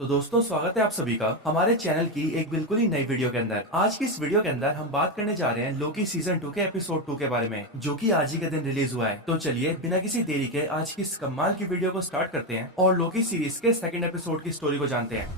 तो दोस्तों स्वागत है आप सभी का हमारे चैनल की एक बिल्कुल ही नई वीडियो के अंदर। आज की इस वीडियो के अंदर हम बात करने जा रहे हैं लोकी सीजन 2 के एपिसोड 2 के बारे में, जो कि आज ही के दिन रिलीज हुआ है। तो चलिए बिना किसी देरी के आज की इस कमाल की वीडियो को स्टार्ट करते हैं और लोकी सीरीज के सेकंड एपिसोड की स्टोरी को जानते हैं।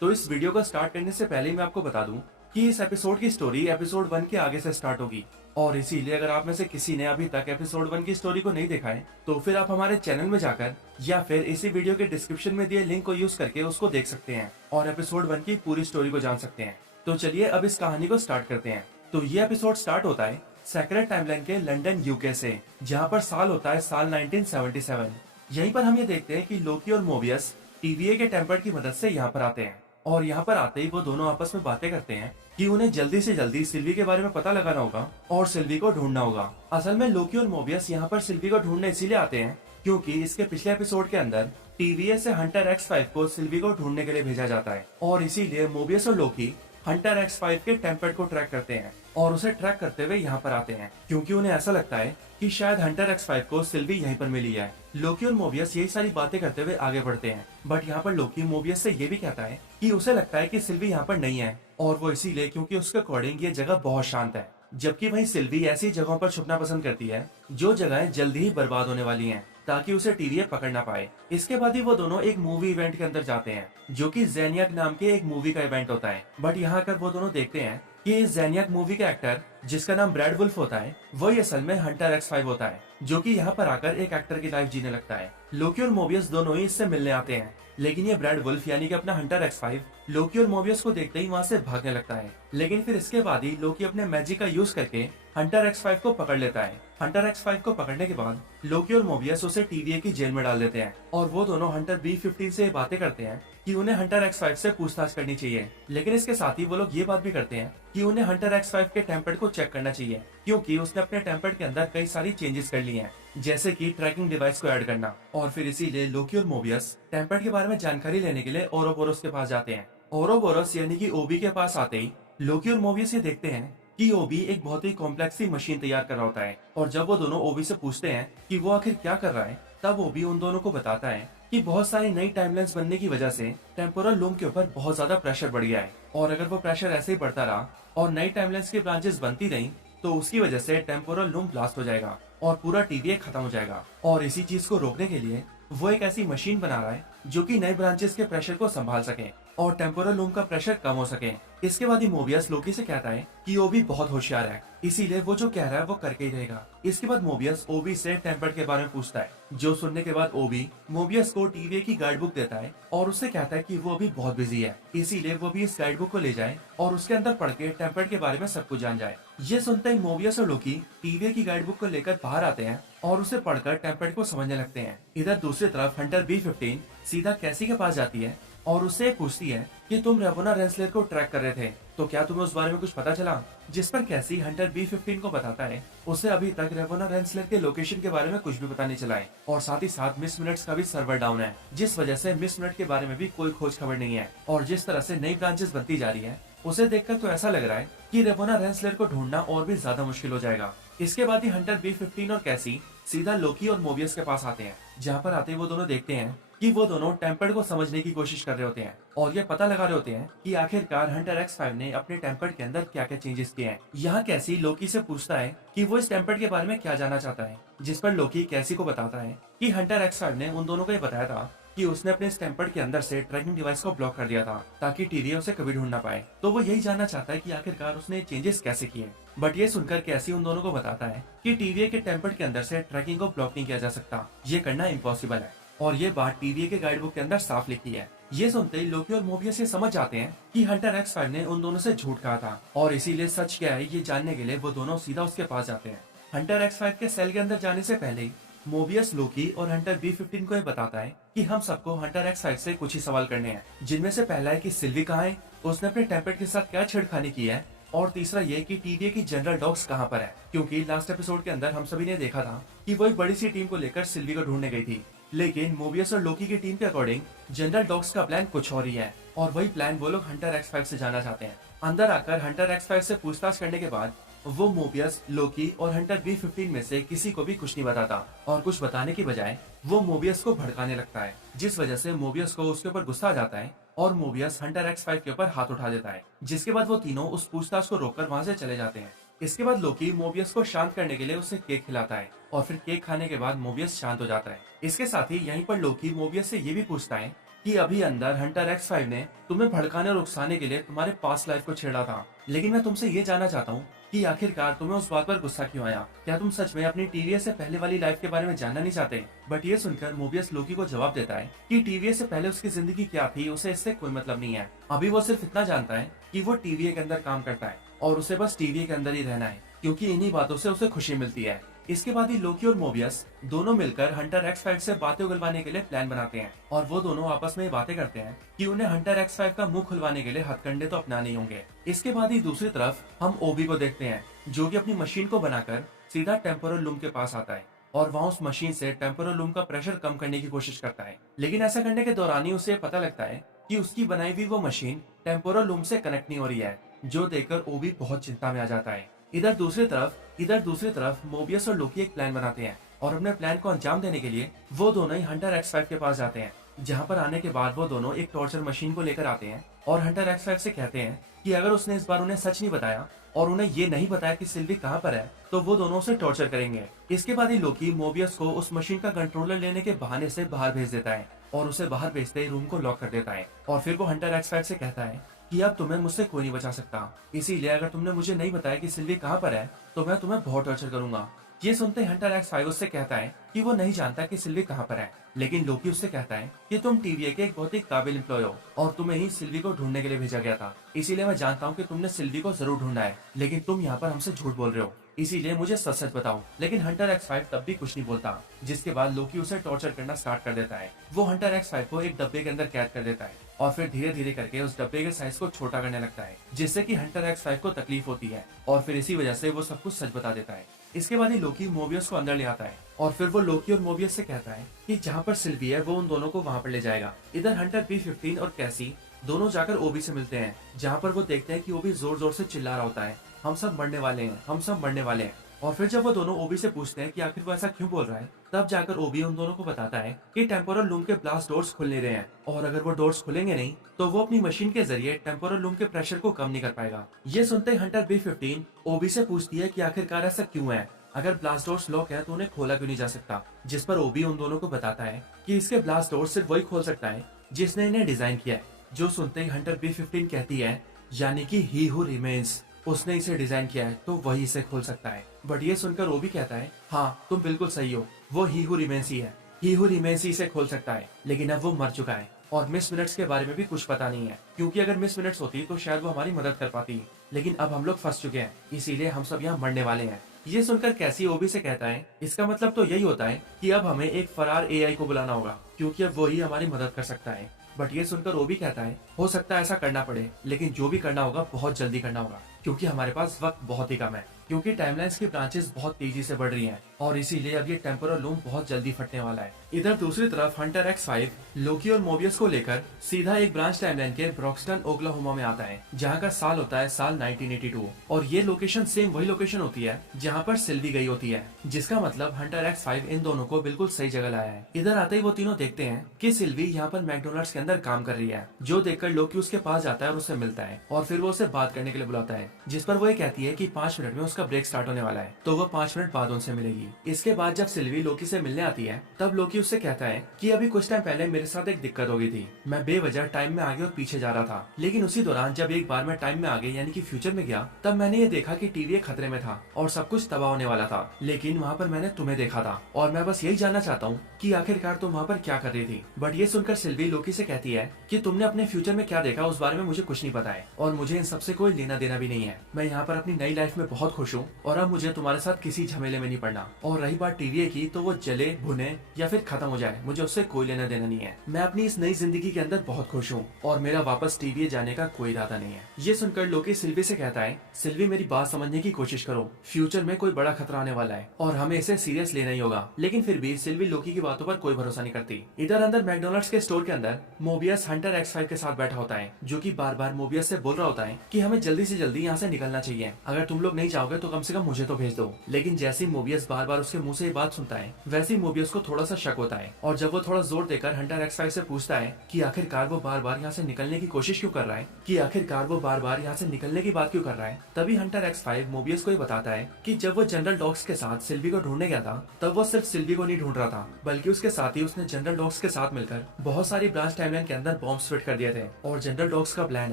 तो इस वीडियो को स्टार्ट करने से पहले मैं आपको बता दूं कि इस एपिसोड की स्टोरी एपिसोड 1 के आगे से स्टार्ट होगी, और इसीलिए अगर आप में से किसी ने अभी तक एपिसोड 1 की स्टोरी को नहीं देखा है तो फिर आप हमारे चैनल में जाकर या फिर इसी वीडियो के डिस्क्रिप्शन में दिए लिंक को यूज करके उसको देख सकते हैं और एपिसोड 1 की पूरी स्टोरी को जान सकते हैं। तो चलिए अब इस कहानी को स्टार्ट करते हैं। तो ये एपिसोड स्टार्ट होता है सेक्रेट टाइमलाइन के लंदन यूके से, जहाँ पर साल होता है साल 1977। यहीं पर हम ये देखते हैं कि लोकी और मोबियस टीवीए के टेम्पर की मदद से यहाँ पर आते हैं, और यहाँ पर आते ही वो दोनों आपस में बातें करते हैं कि उन्हें जल्दी से जल्दी सिल्वी के बारे में पता लगाना होगा और सिल्वी को ढूंढना होगा। असल में लोकी और मोबियस यहाँ पर सिल्वी को ढूंढने इसीलिए आते हैं क्योंकि इसके पिछले एपिसोड के अंदर टीवीए से हंटर X5 को सिल्वी को ढूंढने के लिए भेजा जाता है, और इसीलिए मोबियस और लोकी हंटर X5 के टेम्पर्ड को ट्रैक करते हैं और उसे ट्रैक करते हुए यहाँ पर आते हैं क्योंकि उन्हें ऐसा लगता है कि शायद हंटर X5 को सिल्वी यहीं पर मिली है। लोकी और मोबियस यही सारी बातें करते हुए आगे बढ़ते हैं, बट यहाँ पर लोकी मोबियस से ये भी कहता है कि उसे लगता है कि सिल्वी यहाँ पर नहीं है, और वो इसीलिए क्योंकि उसके अकॉर्डिंग ये जगह बहुत शांत है, जबकि वहीं सिल्वी ऐसी जगहों पर छुपना पसंद करती है जो जगहें जल्दी ही बर्बाद होने वाली हैं, ताकि उसे टीवीए पकड़ ना पाए। इसके बाद ही वो दोनों एक मूवी इवेंट के अंदर जाते हैं, जो कि ज़ेनियाक नाम के एक मूवी का इवेंट होता है। बट यहाँ आकर वो दोनों देखते हैं कि इस ज़ेनियाक मूवी का एक्टर, जिसका नाम ब्रैड वुल्फ होता है, वही असल में हंटर X5 होता है, जो कि यहाँ पर आकर एक एक्टर की लाइफ जीने लगता है। लोकी और मोबियस दोनों ही इससे मिलने आते हैं, लेकिन ये ब्रैड वुल्फ यानी कि अपना हंटर X5 लोकी और मोबियस को देखते ही वहाँ से भागने लगता है। लेकिन फिर इसके बाद ही लोकी अपने मैजिक का यूज करके हंटर X5 को पकड़ लेता है। हंटर X5 को पकड़ने के बाद लोकी और मोबियस उसे टीवीए की जेल में डाल देते हैं, और वो दोनों हंटर B15 से बातें करते हैं कि उन्हें हंटर X5 से पूछताछ करनी चाहिए। लेकिन इसके साथ ही वो लोग ये बात भी करते हैं कि उन्हें हंटर X5 के टेम्पर्ड को चेक करना चाहिए, क्योंकि उसने अपने टेम्पर्ड के अंदर कई सारी चेंजेस कर ली हैं, जैसे कि ट्रैकिंग डिवाइस को ऐड करना। और फिर इसीलिए लोकी और मोबियस टेम्पर्ड के बारे में जानकारी लेने के लिए ओरोबोरोस के पास जाते हैं। ओरोबोरोस यानी कि ओबी के पास आते ही लोकी और मोबियस ये देखते हैं कि ओबी एक बहुत ही कॉम्प्लेक्स सी मशीन तैयार कर रहा होता है, और जब वो दोनों ओबी से पूछते हैं कि वो आखिर क्या कर रहा है, तब ओबी उन दोनों को बताता है कि बहुत सारी नई टाइमलाइंस बनने की वजह से टेम्पोरल लूम के ऊपर बहुत ज्यादा प्रेशर बढ़ गया है, और अगर वो प्रेशर ऐसे ही बढ़ता रहा और नई टाइमलाइंस की ब्रांचेस बनती रही तो उसकी वजह से टेम्पोरल लूम ब्लास्ट हो जाएगा और पूरा टीवीए खत्म हो जाएगा। और इसी चीज को रोकने के लिए वो एक ऐसी मशीन बना रहा है जो कि नए ब्रांचेस के प्रेशर को संभाल सके और टेम्पोरल लूम का प्रेशर कम हो सके। इसके बाद ही मोबियस लोकी से कहता है कि ओबी बहुत होशियार है, इसीलिए वो जो कह रहा है वो करके ही रहेगा। इसके बाद मोबियस ओबी से टेम्पर्ड के बारे में पूछता है, जो सुनने के बाद ओबी मोबियस को टीवीए की गाइड बुक देता है और उससे कहता है कि वो अभी बहुत बिजी है, इसीलिए वो भी इस गाइड बुक को ले जाए और उसके अंदर पढ़ के टेम्पर्ड के बारे में सब कुछ जान जाए। ये सुनते ही मोबियस और लोकी टीवीए की गाइड बुक को लेकर बाहर आते हैं और उसे पढ़कर टेम्पर्ड को समझने लगते हैं। इधर दूसरी तरफ हंटर B15 सीधा कैसी के पास जाती है और उससे पूछती है कि तुम रेवोना रेंसलर को ट्रैक कर रहे थे, तो क्या तुम्हें उस बारे में कुछ पता चला? जिस पर कैसी हंटर B15 को बताता है उसे अभी तक रेवोना रेंसलर के लोकेशन के बारे में कुछ भी पता नहीं चला है, और साथ ही साथ मिस मिनट्स का भी सर्वर डाउन है, जिस वजह से मिस मिनट के बारे में भी कोई खोज खबर नहीं है। और जिस तरह से नई ब्रांचेस बनती जा रही है उसे देखकर तो ऐसा लग रहा है कि रेवोना रेंसलर को ढूंढना और भी ज्यादा मुश्किल हो जाएगा। इसके बाद ही हंटर B15 और कैसी सीधा लोकी और मोबियस के पास आते हैं, जहाँ पर आते ही वो दोनों देखते हैं कि वो दोनों टेम्पर्ड को समझने की कोशिश कर रहे होते हैं और ये पता लगा रहे होते हैं कि आखिरकार हंटर X5 ने अपने टेम्पर्ड के अंदर क्या क्या चेंजेस किए हैं। यहाँ कैसी लोकी से पूछता है कि वो इस टेम्पर्ड के बारे में क्या जानना चाहता है, जिस पर लोकी कैसी को बताता है कि हंटर X5 ने उन दोनों को ये बताया था कि उसने अपने इस टेम्पर्ड के अंदर से ट्रैकिंग डिवाइस को ब्लॉक कर दिया था ताकि टीवीए उसे कभी ढूंढ ना पाए। तो वो यही जानना चाहता है कि आखिरकार उसने चेंजेस कैसे किए। बट ये सुनकर कैसी उन दोनों को बताता है कि टीवीए के टेम्पर्ड के अंदर से ट्रैकिंग को ब्लॉक नहीं किया जा सकता, ये करना इम्पॉसिबल है, और ये बात टीवीए के गाइड बुक के अंदर साफ लिखी है। ये सुनते ही लोकी और मोबियस ये समझ जाते हैं कि हंटर X5 ने उन दोनों से झूठ कहा था, और इसीलिए सच क्या है ये जानने के लिए वो दोनों सीधा उसके पास जाते हैं। हंटर X5 के सेल के अंदर जाने से पहले ही मोबियस लोकी और हंटर B15 को ये बताता है कि हम सबको हंटर X5 से कुछ ही सवाल करने हैं, जिनमें से पहला है कि सिल्वी कहाँ है, उसने अपने टेम्पर्ड के साथ क्या छेड़खानी की है, और तीसरा ये कि टीवीए की जनरल डॉग्स कहाँ पर है, क्योंकि लास्ट एपिसोड के अंदर हम सभी ने देखा था कि वो एक बड़ी सी टीम को लेकर सिल्वी को ढूंढने गई थी, लेकिन मोबियस और लोकी की टीम के अकॉर्डिंग जनरल डॉग्स का प्लान कुछ और ही है, और वही प्लान वो लोग हंटर X5 से जाना चाहते हैं। अंदर आकर हंटर X5 से पूछताछ करने के बाद वो मोबियस, लोकी और हंटर B15 में से किसी को भी कुछ नहीं बताता, और कुछ बताने की बजाय वो मोबियस को भड़काने लगता है, जिस वजह से मोबियस को उसके ऊपर गुस्सा आ जाता है और मोबियस हंटर X5 के ऊपर हाथ उठा देता है, जिसके बाद वो तीनों उस पूछताछ को रोककर वहाँ से चले जाते हैं। इसके बाद लोकी मोबियस को शांत करने के लिए उसे केक खिलाता है और फिर केक खाने के बाद मोबियस शांत हो जाता है। इसके साथ ही यहीं पर लोकी मोबियस से ये भी पूछता है कि अभी अंदर हंटर X5 ने तुम्हें भड़काने और उकसाने के लिए तुम्हारे पास्ट लाइफ को छेड़ा था, लेकिन मैं तुमसे ये जानना चाहता हूँ कि आखिरकार तुम्हें उस बात पर गुस्सा क्यों आया? क्या तुम सच में अपनी टीवीएस से पहले वाली लाइफ के बारे में जानना नहीं चाहते? बट ये सुनकर मोबियस लोकी को जवाब देता है कि टीवीएस से पहले उसकी जिंदगी क्या थी उसे इससे कोई मतलब नहीं है। अभी वो सिर्फ इतना जानता है कि वो टीवीए के अंदर काम करता है और उसे बस टीवीए के अंदर ही रहना है, क्योंकि इन्हीं बातों से उसे खुशी मिलती है। इसके बाद ही लोकी और मोबियस दोनों मिलकर हंटर X5 से बातें उगलवाने के लिए प्लान बनाते हैं और वो दोनों आपस में बातें करते हैं कि उन्हें हंटर X5 का मुंह खुलवाने के लिए हथकंडे तो अपनाने ही होंगे। इसके बाद ही दूसरी तरफ हम ओबी को देखते हैं, जो कि अपनी मशीन को बनाकर सीधा टेम्पोरल लूम के पास आता है और वहाँ उस मशीन से टेम्पोरल लूम का प्रेशर कम करने की कोशिश करता है। लेकिन ऐसा करने के दौरान ही उसे पता लगता है कि उसकी बनाई हुई वो मशीन टेम्पोरल लूम से कनेक्ट नहीं हो रही है, जो देखकर ओबी बहुत चिंता में आ जाता है। इधर दूसरी तरफ मोबियस और लोकी एक प्लान बनाते हैं और अपने प्लान को अंजाम देने के लिए वो दोनों ही हंटर X5 के पास जाते हैं, जहाँ पर आने के बाद वो दोनों एक टॉर्चर मशीन को लेकर आते हैं और हंटर X5 से कहते हैं कि अगर उसने इस बार उन्हें सच नहीं बताया और उन्हें ये नहीं बताया कि सिल्वी कहाँ पर है, तो वो दोनों उसे टॉर्चर करेंगे। इसके बाद ही लोकी मोबियस को उस मशीन का कंट्रोलर लेने के बहाने से बाहर भेज देता है और उसे बाहर भेजते ही रूम को लॉक कर देता है और फिर वो हंटर X5 से कहता है कि अब तुम्हें मुझसे कोई नहीं बचा सकता, इसीलिए अगर तुमने मुझे नहीं बताया कि सिल्वी कहाँ पर है तो मैं तुम्हें बहुत टॉर्चर करूंगा। ये सुनते हंटर X5 उससे कहता है कि वो नहीं जानता कि सिल्वी कहाँ पर है, लेकिन लोकी उससे कहता है कि तुम टीवीए के एक बहुत ही काबिल एम्प्लॉय हो और तुम्हें ही सिल्वी को ढूंढने के लिए भेजा गया था, इसीलिए मैं जानता हूँ कि तुमने सिल्वी को जरूर ढूंढा है, लेकिन तुम यहाँ पर हमसे झूठ बोल रहे हो, इसीलिए मुझे सच सच बताओ। लेकिन हंटर X5 तब भी कुछ नहीं बोलता, जिसके बाद लोकी उसे टॉर्चर करना स्टार्ट कर देता है। वो हंटर X5 को एक डब्बे के अंदर कैद कर देता है और फिर धीरे धीरे करके उस डब्बे के साइज को छोटा करने लगता है, जिससे कि हंटर X5 को तकलीफ होती है और फिर इसी वजह से वो सब कुछ सच बता देता है। इसके बाद ही लोकी मोबियस को अंदर ले आता है और फिर वो लोकी और मोबियस से कहता है कि जहाँ पर सिल्वी है वो उन दोनों को वहाँ पर ले जाएगा। इधर हंटर B15 और कैसी दोनों जाकर ओबी से मिलते हैं, जहाँ पर वो देखते हैं कि ओबी जोर जोर से चिल्ला रहा होता है, हम सब मरने वाले हैं, हम सब मरने वाले हैं। और फिर जब वो दोनों ओबी से पूछते हैं कि आखिर वो ऐसा क्यों बोल रहा है, तब जाकर ओबी उन दोनों को बताता है कि टेम्पोरल लूम के ब्लास्ट डोर्स खुल नहीं रहे हैं और अगर वो डोर्स खुलेंगे नहीं तो वो अपनी मशीन के जरिए टेम्पोरल लूम के प्रेशर को कम नहीं कर पाएगा। ये सुनते हंटर B15 ओबी से पूछती है कि आखिरकार ऐसा क्यों है, अगर ब्लास्ट डोर्स लॉक है तो उन्हें खोला क्यों नहीं जा सकता, जिस पर ओबी उन दोनों को बताता है कि इसके ब्लास्ट डोर्स सिर्फ वही खोल सकता है जिसने इन्हें डिजाइन किया है। जो सुनते ही हंटर B15 कहती है यानी कि ही हु रिमेन्स, उसने इसे डिजाइन किया है तो वही इसे खोल सकता है। बट ये सुनकर ओबी कहता है हाँ तुम बिल्कुल सही हो, वो ही हु रिमेन्स ही है, ही हु रिमेन्स ही इसे खोल सकता है, लेकिन अब वो मर चुका है और मिस मिनट्स के बारे में भी कुछ पता नहीं है, क्योंकि अगर मिस मिनट्स होती तो शायद वो हमारी मदद कर पाती, लेकिन अब हम लोग फंस चुके हैं, इसीलिए हम सब यहाँ मरने वाले हैं। ये सुनकर कैसी ओबी से कहता है इसका मतलब तो यही होता है कि अब हमें एक फरार एआई को बुलाना होगा, क्योंकि अब वो ही हमारी मदद कर सकता है। बट ये सुनकर ओबी कहता है हो सकता है ऐसा करना पड़े, लेकिन जो भी करना होगा बहुत जल्दी करना होगा, क्योंकि हमारे पास वक्त बहुत ही कम है, क्योंकि टाइमलाइंस की ब्रांचेस बहुत तेजी से बढ़ रही हैं और इसीलिए अब ये टेम्पोरल लूम बहुत जल्दी फटने वाला है। इधर दूसरी तरफ हंटर X5 लोकी और मोबियस को लेकर सीधा एक ब्रांच टाइमलाइन के ब्रॉक्सटन ओक्लाहोमा में आता है, जहाँ का साल होता है साल 1982 और ये लोकेशन सेम वही लोकेशन होती है जहाँ पर सिल्वी गई होती है, जिसका मतलब हंटर X5 इन दोनों को बिल्कुल सही जगह लाया है। इधर आते ही वो तीनों देखते हैं कि सिल्वी यहाँ पर मैकडोनल्ड्स के अंदर काम कर रही है, जो देखकर लोकी उसके पास जाता है और उससे मिलता है और फिर वो उसे बात करने के लिए बुलाता है, जिस पर वो ये कहती है कि 5 मिनट में उसका ब्रेक स्टार्ट होने वाला है, तो वो 5 मिनट बाद उनसे मिलेगी। इसके बाद जब सिल्वी लोकी से मिलने आती है तब लोकी उससे कहता है कि अभी कुछ टाइम पहले मेरे साथ एक दिक्कत हो गई थी, मैं बेवजह टाइम में आगे और पीछे जा रहा था, लेकिन उसी दौरान जब एक बार मैं टाइम में आगे यानी कि फ्यूचर में गया तब मैंने ये देखा कि टीवी खतरे में था और सब कुछ तबाह होने वाला था, लेकिन वहाँ पर मैंने तुम्हें देखा था और मैं बस यही जानना चाहता हूँ कि आखिरकार तुम वहाँ पर क्या कर रही थी। बट ये सुनकर सिल्वी लोकी से कहती है कि तुमने अपने फ्यूचर में क्या देखा उस बारे में मुझे कुछ नहीं पता है और मुझे इन सबसे कोई लेना देना भी नहीं है, मैं यहाँ पर अपनी नई लाइफ में बहुत खुश हूँ और अब मुझे तुम्हारे साथ किसी झमेले में नहीं पड़ना। और रही बात टीवी की, तो वो जले भुने या फिर खत्म हो जाए, मुझे उससे कोई लेना देना नहीं है, मैं अपनी इस नई जिंदगी के अंदर बहुत खुश हूँ और मेरा वापस टीवी जाने का कोई इरादा नहीं है। ये सुनकर लोकी सिल्वी से कहता है सिल्वी मेरी बात समझने की कोशिश करो, फ्यूचर में कोई बड़ा खतरा आने वाला है और हमें इसे सीरियस लेना ही होगा, लेकिन फिर भी सिल्वी लोकी की बातों पर कोई भरोसा नहीं करती। इधर अंदर मैकडोनल्ड्स के स्टोर के अंदर मोबियस हंटर X5 के साथ बैठा होता है, जो कि बार बार मोबियस से बोल रहा होता है कि हमें जल्दी से जल्दी यहाँ से निकलना चाहिए, अगर तुम लोग नहीं चाहोगे तो कम से कम मुझे तो भेज दो। लेकिन जैसे ही मोबियस बार बार उसके मुंह से ये बात सुनता है, वैसे ही मोबियस को थोड़ा सा शक होता है। और जब वो थोड़ा जोर देकर हंटर एक्स5 से पूछता है कि आखिरकार वो बार बार यहाँ से निकलने की कोशिश क्यों कर रहा है, कि आखिरकार वो बार बार यहाँ से निकलने की बात क्यों कर रहा है, तभी हंटर एक्स5 मोबियस को ये बताता है कि जब वो जनरल डॉग्स के साथ सिल्वी को ढूंढने गया था, तब वो सिर्फ सिल्वी को नहीं ढूंढ रहा था, बल्कि उसके साथ ही उसने जनरल डॉग्स के साथ मिलकर बहुत सारी ब्रांच टाइमलाइन के अंदर बॉम्ब्स फिट कर दिए थे। और जनरल डॉग्स का प्लान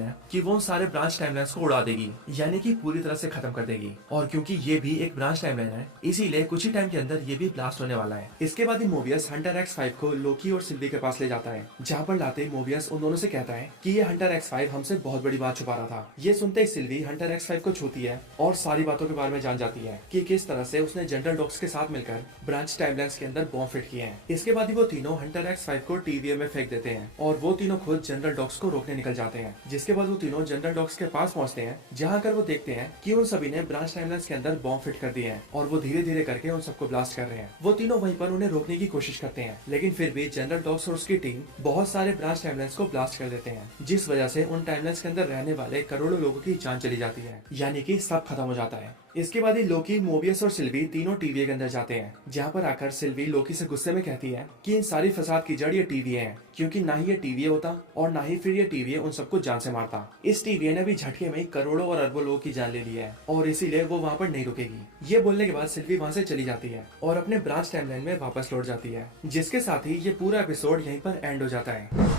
है कि वो उन सारे ब्रांच टाइमलाइंस को उड़ा देगी, यानी कि पूरी तरह से खत्म कर देगी। और क्योंकि ये भी एक ब्रांच टाइमलाइन है, इसीलिए कुछ ही टाइम के अंदर ये भी ब्लास्ट होने वाला है। इसके बाद ही मोबियस हंटर एक्स5 को लोकी और सिल्वी के पास ले जाता है, जहाँ पर लाते ही मोबियस उन दोनों से कहता है कि ये हंटर एक्स5 हमसे बहुत बड़ी बात छुपा रहा था। ये सुनते ही सिल्वी हंटर एक्स5 को छूती है और सारी बातों के बारे में जान जाती है कि किस तरह से उसने जनरल डॉग्स के साथ मिलकर ब्रांच टाइमलाइंस के अंदर बॉम्ब फिट किए हैं। इसके बाद ही वो तीनों हंटर एक्स5 को टीवीए में फेंक देते हैं और वो तीनों खुद जनरल डॉग्स को रोकने निकल जाते हैं। जिसके बाद वो तीनों जनरल डॉग्स के पास पहुंचते हैं, जहां कर वो देखते हैं कि उन सभी ने ब्रांच टाइमलाइंस के अंदर बॉम्ब फिट कर दिए हैं और वो धीरे धीरे करके उन सबको ब्लास्ट कर रहे हैं। वो तीनों वहीं पर उन्हें रोकने की कोशिश करते हैं, लेकिन फिर भी जनरल डॉग्स और उसकी टीम बहुत सारे ब्रांच टाइमलाइंस को ब्लास्ट कर देते हैं, जिस वजह से उन टाइमलाइंस के अंदर रहने वाले करोड़ों लोगों की जान चली जाती है, यानी कि सब खत्म हो जाता है। इसके बाद ही लोकी, मोबियस और सिल्वी तीनों टीवीए के अंदर जाते हैं, जहाँ पर आकर सिल्वी लोकी से गुस्से में कहती है कि इन सारी फसाद की जड़ ये टीवीए है, क्योंकि ना ही ये टीवीए होता और ना ही फिर ये टीवीए उन सबको जान से मारता। इस टीवीए ने भी झटके में करोड़ों और अरबों लोगों की जान ले ली है और इसीलिए वो वहाँ पर नहीं रुकेगी। ये बोलने के बाद सिल्वी वहाँ से चली जाती है और अपने ब्रांच टाइमलाइन में वापस लौट जाती है, जिसके साथ ही ये पूरा एपिसोड यहीं पर एंड हो जाता है।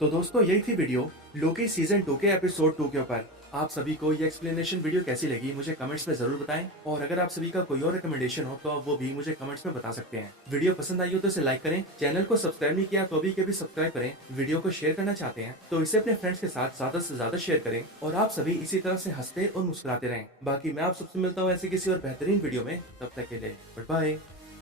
तो दोस्तों यही थी वीडियो लोकी सीजन 2 के एपिसोड 2 के ऊपर। आप सभी को ये एक्सप्लेनेशन वीडियो कैसी लगी मुझे कमेंट्स में जरूर बताएं, और अगर आप सभी का कोई और रिकमेंडेशन हो तो आप वो भी मुझे कमेंट्स में बता सकते हैं। वीडियो पसंद आई हो तो इसे लाइक करें, चैनल को सब्सक्राइब नहीं किया तो अभी के भी सब्सक्राइब करें। वीडियो को शेयर करना चाहते हैं तो इसे अपने फ्रेंड्स के साथ ज्यादा से ज्यादा शेयर करें, और आप सभी इसी तरह से हंसते और मुस्कुराते रहें। बाकी मैं आप सबसे मिलता हूँ ऐसे किसी और बेहतरीन वीडियो में, तब तक के लिए बाय।